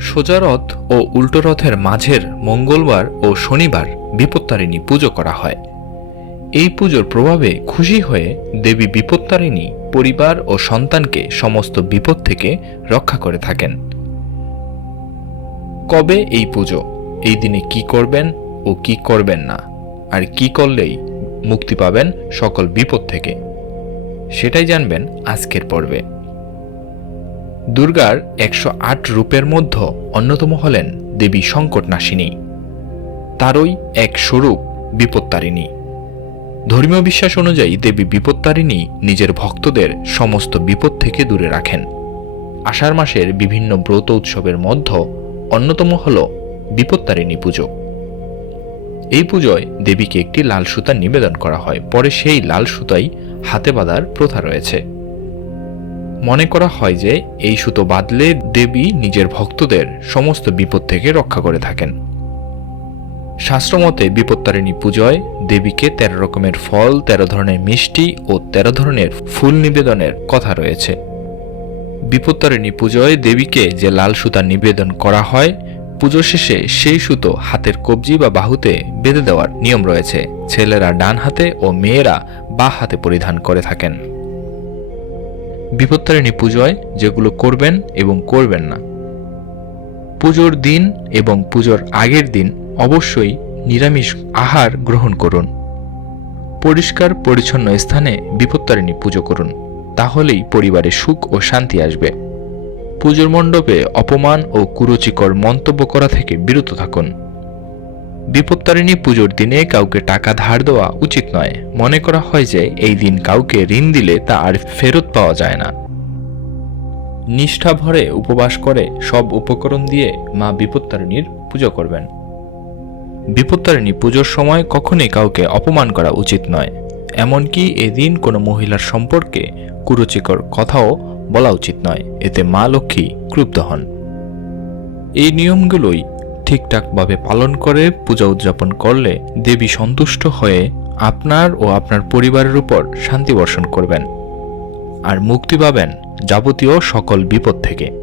সোজা রথ ও উল্টো রথের মাঝের মঙ্গলবার ও শনিবার বিপত্তারিণী পুজো করা হয়। এই পুজোর প্রভাবে খুশি হয়ে দেবী বিপত্তারিণী পরিবার ও সন্তানকে সমস্ত বিপদ থেকে রক্ষা করে থাকেন। কবে এই পুজো? এই দিনে কি করবেন ও কি করবেন না? আর কি করলেই মুক্তি পাবেন সকল বিপদ থেকে? সেটাই জানবেন আজকের পর্বে। দুর্গার একশো আট রূপের মধ্যে অন্যতম হলেন দেবী সংকটনাশিনী। তারই এক স্বরূপ বিপত্তারিণী। ধর্মীয় বিশ্বাস অনুযায়ী দেবী বিপত্তারিণী নিজের ভক্তদের সমস্ত বিপদ থেকে দূরে রাখেন। আষাঢ় মাসের বিভিন্ন ব্রত উৎসবের মধ্য অন্যতম হল বিপত্তারিণী পুজো। এই পুজোয় দেবীকে একটি লাল সুতা নিবেদন করা হয়। পরে সেই লাল সুতাই হাতে বাঁধার প্রথা রয়েছে। মনে করা হয় যে এই সুতো বাঁধলে দেবী নিজের ভক্তদের সমস্ত বিপদ থেকে রক্ষা করে থাকেন। শাস্ত্রমতে বিপত্তারিণী পুজোয় দেবীকে তেরো রকমের ফল, তেরো ধরনের মিষ্টি ও তেরো ধরনের ফুল নিবেদনের কথা রয়েছে। বিপত্তারিণী পুজোয় দেবীকে যে লাল সুতা নিবেদন করা হয় পুজো শেষে সেই সুতো হাতের কবজি বা বাহুতে বেঁধে দেওয়ার নিয়ম রয়েছে। ছেলেরা ডান হাতে ও মেয়েরা বা হাতে পরিধান করে থাকেন। বিপত্তারিণী পুজোয় যেগুলো করবেন এবং করবেন না। পুজোর দিন এবং পুজোর আগের দিন অবশ্যই নিরামিষ আহার গ্রহণ করুন। পরিষ্কার পরিচ্ছন্ন স্থানে বিপত্তারিণী পুজো করুন, তাহলেই পরিবারে সুখ ও শান্তি আসবে। পুজোর মণ্ডপে অপমান ও কুরুচিকর মন্তব্য করা থেকে বিরত থাকুন। বিপত্তারিণী পুজোর দিনে কাউকে টাকা ধার দেওয়া উচিত নয়। মনে করা হয় যে এই দিন কাউকে ঋণ দিলে তা আর ফেরত পাওয়া যায় না। নিষ্ঠা ভরে উপবাস করে সব উপকরণ দিয়ে মা বিপত্তারিণীর পুজো করবেন। বিপত্তারিণী পুজোর সময় কখনই কাউকে অপমান করা উচিত নয়। এমনকি এদিন কোনো মহিলার সম্পর্কে কুরুচিকর কথাও বলা উচিত নয়। এতে মা লক্ষ্মী ক্রুব্ধ হন। এই নিয়মগুলোই ঠিকঠাকভাবে পালন করে, পূজা উদযাপন করলে দেবী সন্তুষ্ট হয়ে আপনার ও আপনার পরিবারের উপর শান্তি বর্ষণ করবেন। আর মুক্তি পাবেন যাবতীয় সকল বিপদ থেকে।